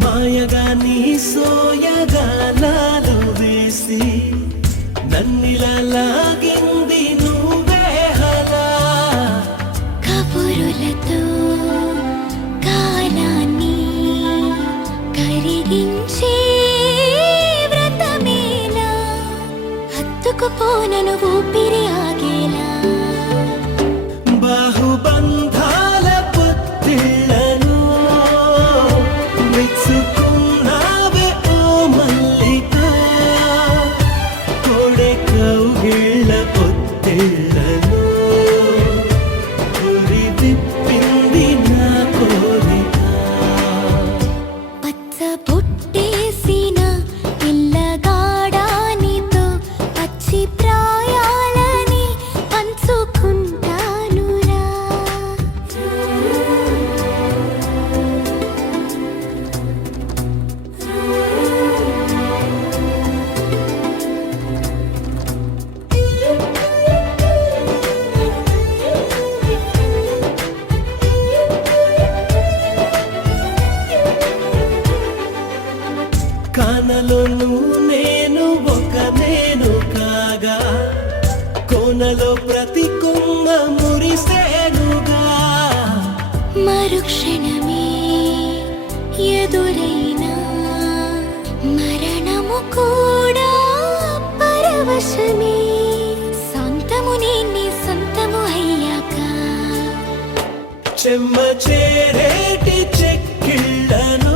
మాయగా నీ సోయగానాలు వేసి నన్నిలా లాగింది నువ్వే హలా కబురులతో కాలాన్ని కరిగించే వ్రతమేలా హత్తుకుపోనను ఊపిరి ఆగేలా బాహుబంధాల పొత్తిళ్లను మెచ్చుకున్నావే ఓ మల్లిక కోడె కౌగిళ్ళ పొత్తిళ్లను గురి విప్పింది నా కోరిక పచ్చ పుట్టేసిన పిల్లగాడానితో పచ్చి ప్రాయాలని పంచుకుంటానురా కానలోను నేను ఒక నేను కాగా కోనలో ప్రతి కొమ్మ మురిసేనుగా మరుక్షణమే ఎదురైనా మరణము కూడా పరవశమే సొంతము నీ సొంతము అయ్యాక చెమ్మ చేరేటి చెక్కిళ్ళను